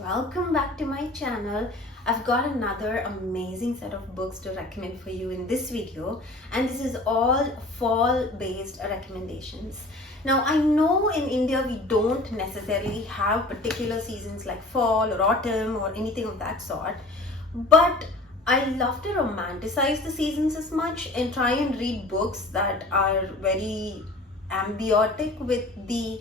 welcome back to my channel. I've got another amazing set of books to recommend for you in this video, and this is all fall based recommendations. Now I know in India we don't necessarily have particular seasons like fall or autumn or anything of that sort, but I love to romanticize the seasons as much and try and read books that are very ambiotic with the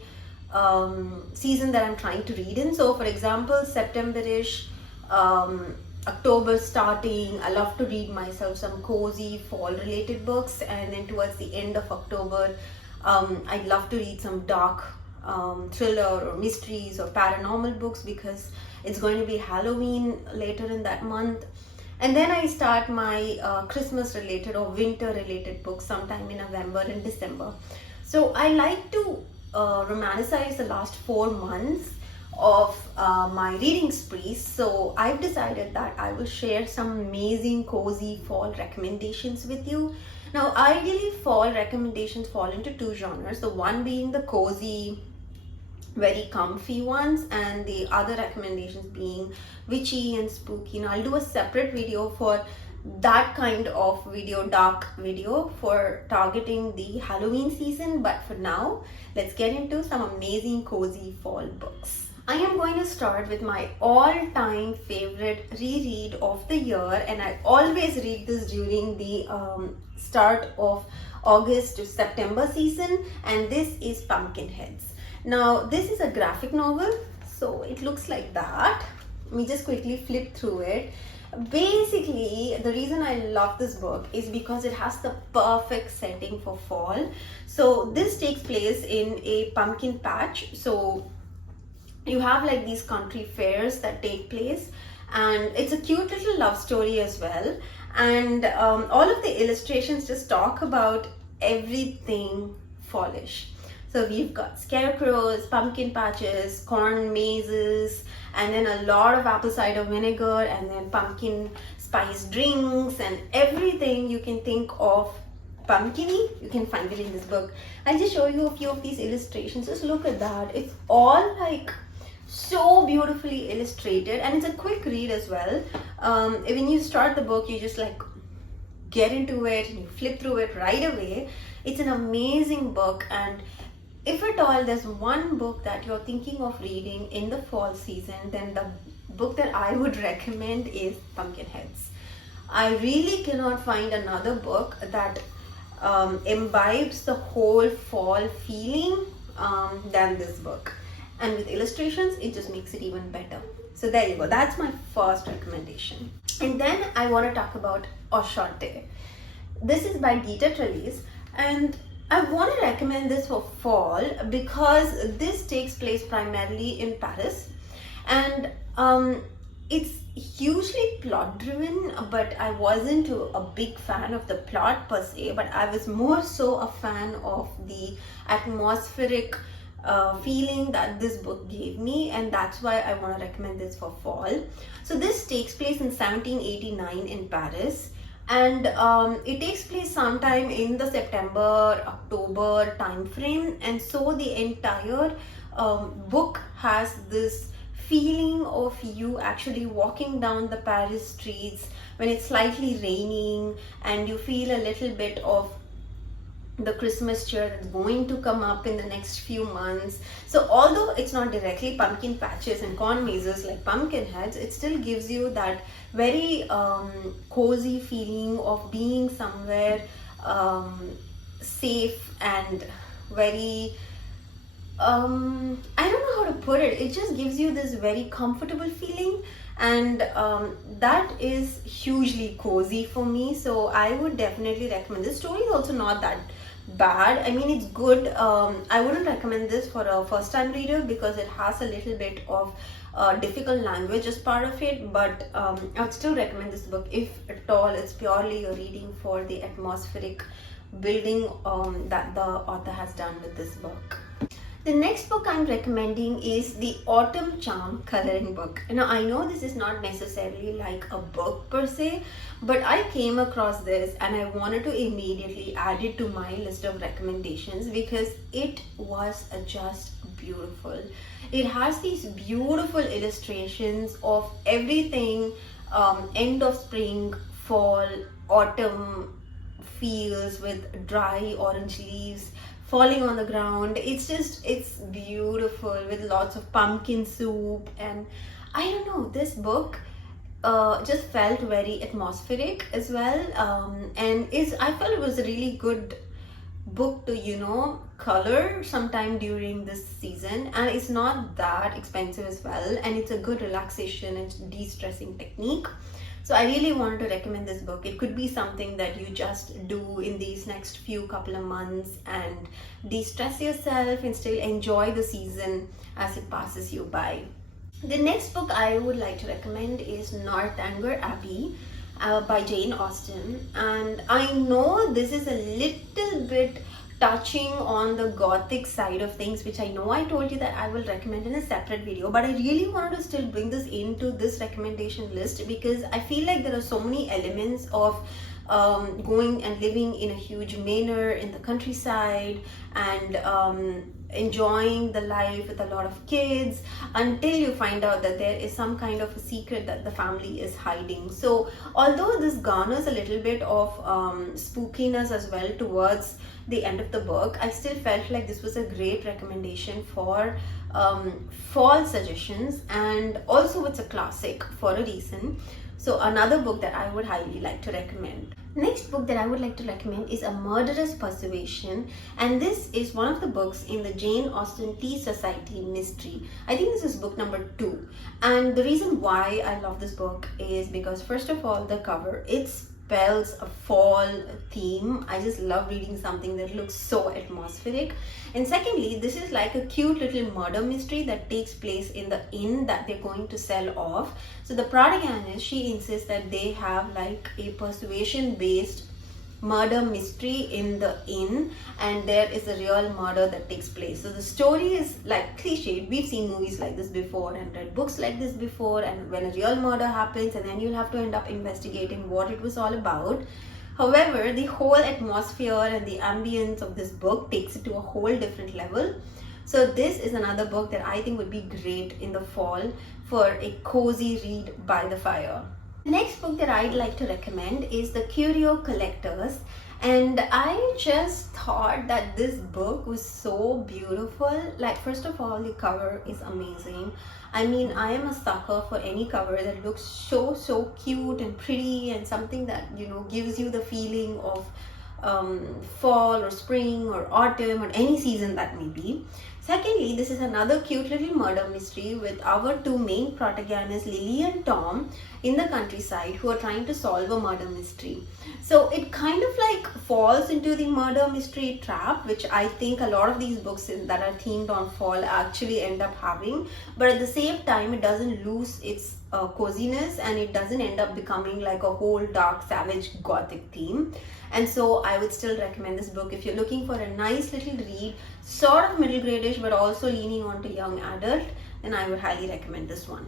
season that I'm trying to read in. So for example, September-ish, October starting, I love to read myself some cozy fall related books, and then towards the end of October, I'd love to read some dark thriller or mysteries or paranormal books because it's going to be Halloween later in that month. And then I start my Christmas related or winter related books sometime in November and December. So I like to romanticize the last 4 months of my reading sprees. So I've decided that I will share some amazing cozy fall recommendations with you. Now ideally fall recommendations fall into 2 genres, the one being the cozy, very comfy ones, and the other recommendations being witchy and spooky. Now I'll do a separate video for that kind of video, dark video for targeting the Halloween season, but for now let's get into some amazing cozy fall books. I am going to start with my all-time favorite reread of the year, and I always read this during the start of August to September season, and this is Pumpkinheads. Now this is a graphic novel, so it looks like that. Let me just quickly flip through it. Basically, the reason I love this book is because it has the perfect setting for fall. So this takes place in a pumpkin patch. So you have like these country fairs that take place, and it's a cute little love story as well. And all of the illustrations just talk about everything fallish. So we've got scarecrows, pumpkin patches, corn mazes, and then a lot of apple cider vinegar, and then pumpkin spice drinks, and everything you can think of pumpkin-y, you can find it in this book. I'll just show you a few of these illustrations. Just look at that. It's all like so beautifully illustrated, and it's a quick read as well. When you start the book, you just like get into it and you flip through it right away. It's an amazing book, and if at all there's one book that you're thinking of reading in the fall season, then the book that I would recommend is Pumpkinheads. I really cannot find another book that imbibes the whole fall feeling than this book. And with illustrations, it just makes it even better. So there you go. That's my first recommendation. And then I want to talk about Oshante. This is by Geeta Trellis, and I want to recommend this for fall because this takes place primarily in Paris, and it's hugely plot driven, but I wasn't a big fan of the plot per se, but I was more so a fan of the atmospheric feeling that this book gave me, and that's why I want to recommend this for fall. So this takes place in 1789 in Paris, and it takes place sometime in the September-October time frame, and so the entire book has this feeling of you actually walking down the Paris streets when it's slightly raining, and you feel a little bit of the Christmas cheer that's going to come up in the next few months. So although it's not directly pumpkin patches and corn mazes like Pumpkinheads, it still gives you that very cozy feeling of being somewhere safe and very I don't know how to put it. It just gives you this very comfortable feeling, and that is hugely cozy for me. So I would definitely recommend this. Story is also not that bad. I mean, it's good. I wouldn't recommend this for a first time reader because it has a little bit of difficult language as part of it, but I would still recommend this book if at all it's purely a reading for the atmospheric building that the author has done with this book. The next book I'm recommending is the Autumn Charm coloring book. Now I know this is not necessarily like a book per se, but I came across this and I wanted to immediately add it to my list of recommendations because it was just beautiful. It has these beautiful illustrations of everything, end of spring, fall, autumn fields with dry orange leaves falling on the ground. It's beautiful with lots of pumpkin soup. And I don't know, this book just felt very atmospheric as well, and is I felt it was a really good book to color sometime during this season, and it's not that expensive as well, and it's a good relaxation and de-stressing technique. So I really wanted to recommend this book. It could be something that you just do in these next few couple of months and de-stress yourself and still enjoy the season as it passes you by. The next book I would like to recommend is Northanger Abbey by Jane Austen. And I know this is a little bit touching on the gothic side of things, which I know I told you that I will recommend in a separate video, but I really wanted to still bring this into this recommendation list because I feel like there are so many elements of going and living in a huge manor in the countryside and enjoying the life with a lot of kids until you find out that there is some kind of a secret that the family is hiding. So although this garners a little bit of spookiness as well towards the end of the book, I still felt like this was a great recommendation for fall suggestions, and also it's a classic for a reason. So another book that I would highly like to recommend. Next book that I would like to recommend is A Murderous Persuasion, and this is one of the books in the Jane Austen Tea Society mystery. I think this is book number 2, and the reason why I love this book is because first of all, the cover, it spells a fall theme. I just love reading something that looks so atmospheric. And secondly, this is like a cute little murder mystery that takes place in the inn that they're going to sell off. So the protagonist, she insists that they have like a persuasion based murder mystery in the inn, and there is a real murder that takes place. So the story is like cliched. We've seen movies like this before and read books like this before, and when a real murder happens and then you'll have to end up investigating what it was all about. However, the whole atmosphere and the ambience of this book takes it to a whole different level. So this is another book that I think would be great in the fall for a cozy read by the fire. The next book that I'd like to recommend is The Curio Collectors, and I just thought that this book was so beautiful. Like, first of all, the cover is amazing. I mean, I am a sucker for any cover that looks so cute and pretty and something that, gives you the feeling of fall or spring or autumn or any season that may be. Secondly, this is another cute little murder mystery with our two main protagonists, Lily and Tom, in the countryside who are trying to solve a murder mystery. So it kind of like falls into the murder mystery trap, which I think a lot of these books that are themed on fall actually end up having. But at the same time, it doesn't lose its coziness, and it doesn't end up becoming like a whole dark, savage, gothic theme. And so I would still recommend this book if you're looking for a nice little read, sort of middle grade-ish, but also leaning on to young adult, then I would highly recommend this one.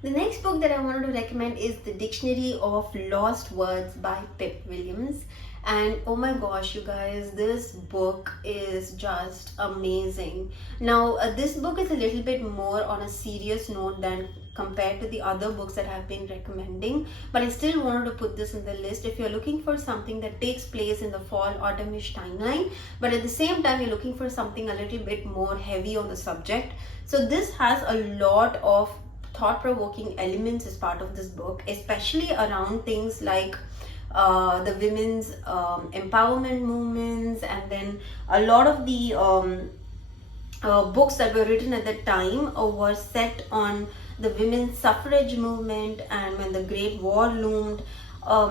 The next book that I wanted to recommend is The Dictionary of Lost Words by Pip Williams. And oh my gosh, you guys, this book is just amazing. Now, this book is a little bit more on a serious note than compared to the other books that I've been recommending, but I still wanted to put this in the list if you're looking for something that takes place in the fall autumnish timeline, but at the same time you're looking for something a little bit more heavy on the subject. So this has a lot of thought-provoking elements as part of this book, especially around things like the women's empowerment movements, and then a lot of the books that were written at that time were set on the women's suffrage movement and when the Great War loomed.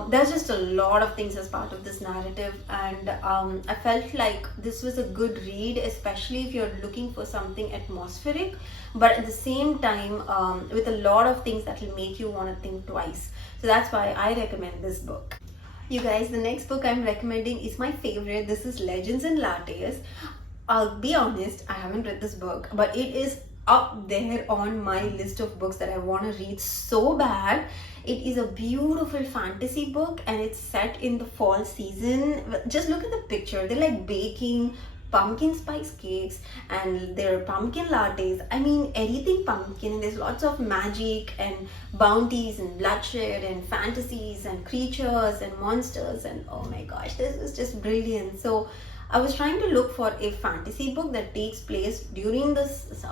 There's just a lot of things as part of this narrative, and I felt like this was a good read, especially if you're looking for something atmospheric, but at the same time with a lot of things that will make you want to think twice. So that's why I recommend this book. You guys, the next book I'm recommending is my favorite. This is Legends and Lattes. I'll be honest, I haven't read this book, but it is up there on my list of books that I want to read so bad. It is a beautiful fantasy book and it's set in the fall season. Just look at the picture. They're like baking pumpkin spice cakes, and there are pumpkin lattes. I mean, anything pumpkin. There's lots of magic and bounties and bloodshed and fantasies and creatures and monsters, and oh my gosh, this is just brilliant. So I was trying to look for a fantasy book that takes place during this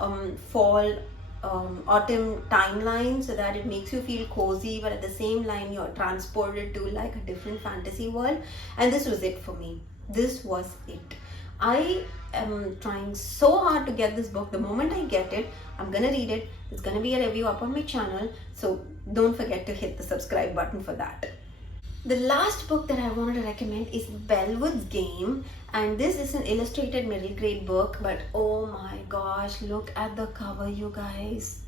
fall autumn timeline, so that it makes you feel cozy, but at the same line you're transported to like a different fantasy world. And this was it for me. This was it. I am trying so hard to get this book. The moment I get it, I'm gonna read it. There's gonna be a review up on my channel, so don't forget to hit the subscribe button for that. The last book that I wanted to recommend is Bellwood's Game, and this is an illustrated middle grade book, but oh my gosh, look at the cover, you guys.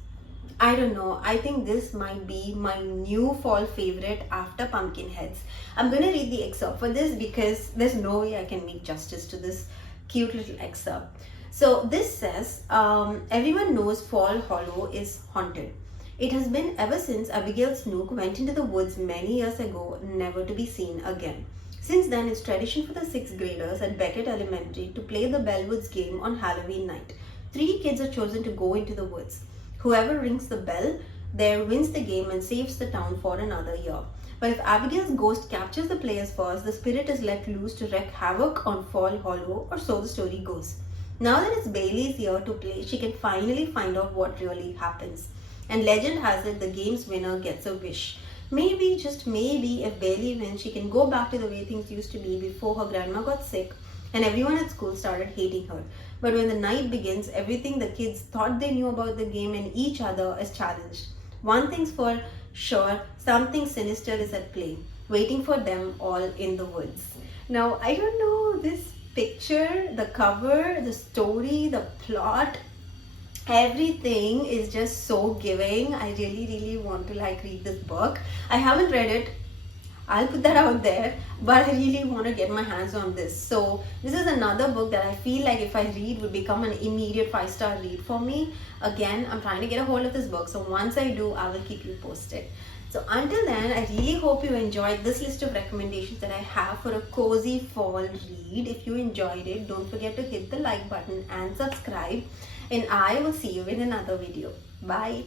I don't know, I think this might be my new fall favorite after Pumpkinheads. I'm gonna read the excerpt for this because there's no way I can make justice to this cute little excerpt. So this says, everyone knows Fall Hollow is haunted. It has been ever since Abigail Snook went into the woods many years ago, never to be seen again. Since then, it's tradition for the 6th graders at Beckett Elementary to play the Bellwoods game on Halloween night. 3 kids are chosen to go into the woods. Whoever rings the bell there wins the game and saves the town for another year. But if Abigail's ghost captures the players first, the spirit is let loose to wreak havoc on Fall Hollow, or so the story goes. Now that it's Bailey's year to play, she can finally find out what really happens. And legend has it the game's winner gets a wish. Maybe, just maybe, if Bailey wins, she can go back to the way things used to be before her grandma got sick and everyone at school started hating her. But when the night begins, everything the kids thought they knew about the game and each other is challenged. One thing's for sure, something sinister is at play, waiting for them all in the woods. Now, I don't know, this picture, the cover, the story, the plot, everything is just so giving. I really want to like read this book. I haven't read it, I'll put that out there, but I really want to get my hands on this. So this is another book that I feel like if I read would become an immediate 5-star read for me. Again, I'm trying to get a hold of this book, so once I do, I will keep you posted. So until then, I really hope you enjoyed this list of recommendations that I have for a cozy fall read. If you enjoyed it, don't forget to hit the like button and subscribe. And I will see you in another video. Bye.